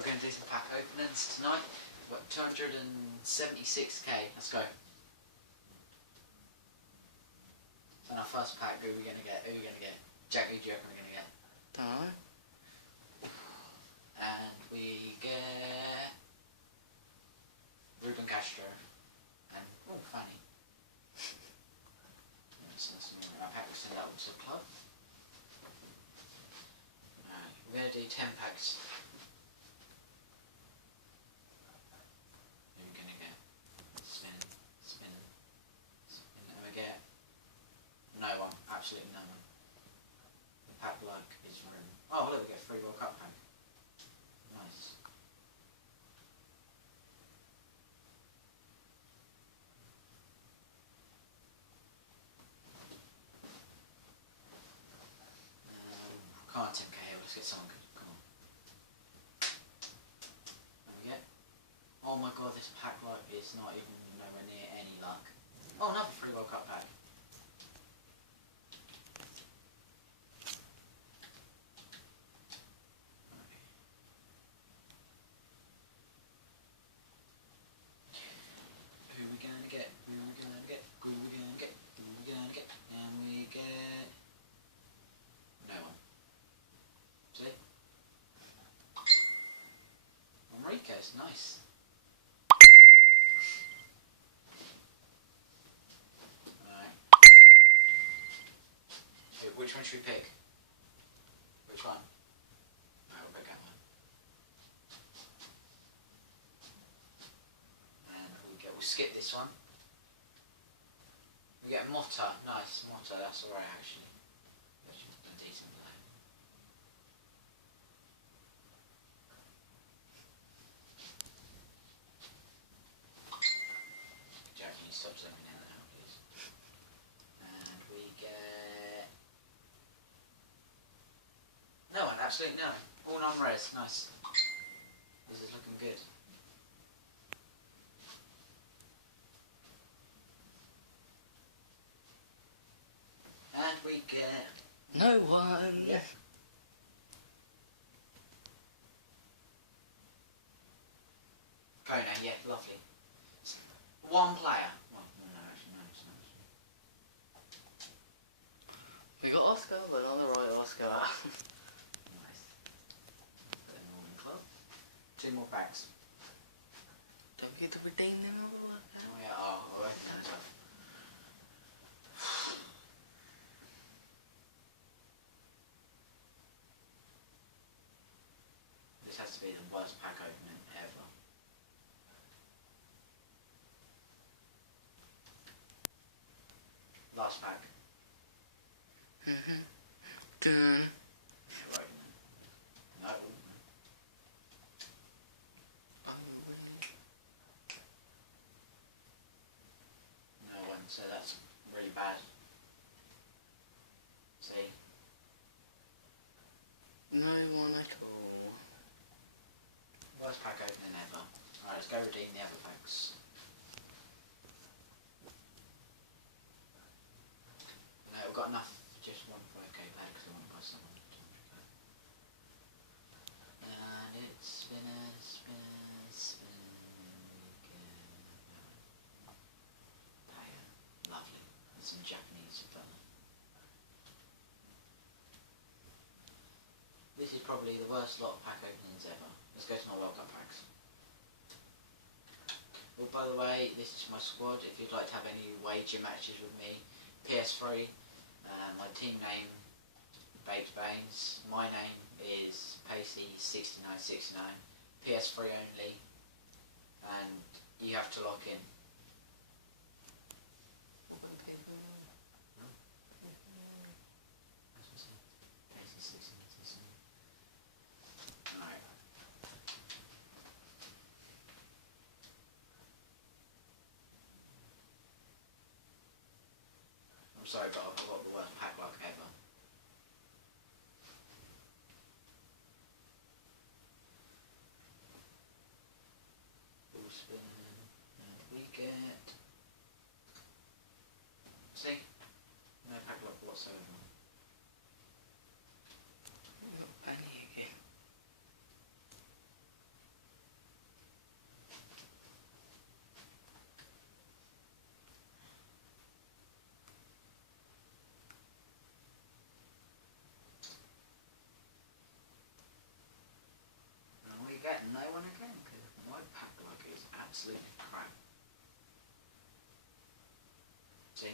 we're going to do some pack openings tonight. We've got 276k. Let's go. So in our first pack, who are we going to get? Jack, who do you reckon we're going to get? Dunno. And we get Ruben Castro and Fanny. So that's our pack. We'll send that over to the club. Alright, we're going to do 10 packs. Who are we going to get? Spin. And we get no one. Absolutely no one. The pack luck is room. Oh, look, we get a free World Cup pack. Nice. Come on, Tim Cahill, let's get someone good. Come on. And we get. Oh my god, this pack luck is not even nowhere near any luck. Oh, another free World Cup pack. Who are we going to get? And we get no one. See? Enriquez, nice. Alright. Which one should we pick? Which one? Alright, we'll pick that one. And we'll skip this one. We get Motta, nice, Motta, that's alright actually. A decent player. Jack, can you stop zooming in now, please? And we get no one, absolutely no. All non-res, nice. This is looking good. And we get No one. yeah. Kona, yeah, lovely. One player. Well, no, actually, no, it's not. We got Oscar, but not the right Oscar. Nice. Put them all in the club. 2 more packs. Don't get to redeem them all. Oh yeah, I reckon that as well. This has to be the worst pack opening ever. Last pack. Dun. Should open it. No. No one, so that's really bad. See? No one at all. Worst pack opening ever. Alright, let's go redeem the other packs. No, we've got enough for just one 5k pack because I want to buy someone 200k. And it's spin. Player. Lovely. And some Japanese fella. This is probably the worst lot of pack openings ever. Let's go to my World Cup packs. Well, by the way, this is my squad. If you'd like to have any wager matches with me, PS3, my team name, Baked Baines. My name is Pacey6969. PS3 only, and you have to log in. Alright. I'm sorry, but I've got the worst pack luck ever. Full spin. We get. See? No pack luck whatsoever. absolute crap. See?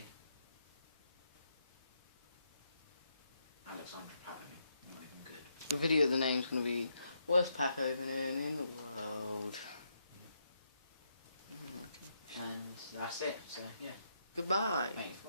Alexander Paladin, not even good. The video, the name's gonna be worst pack opening in the world. And that's it, so yeah. Goodbye. Thank you for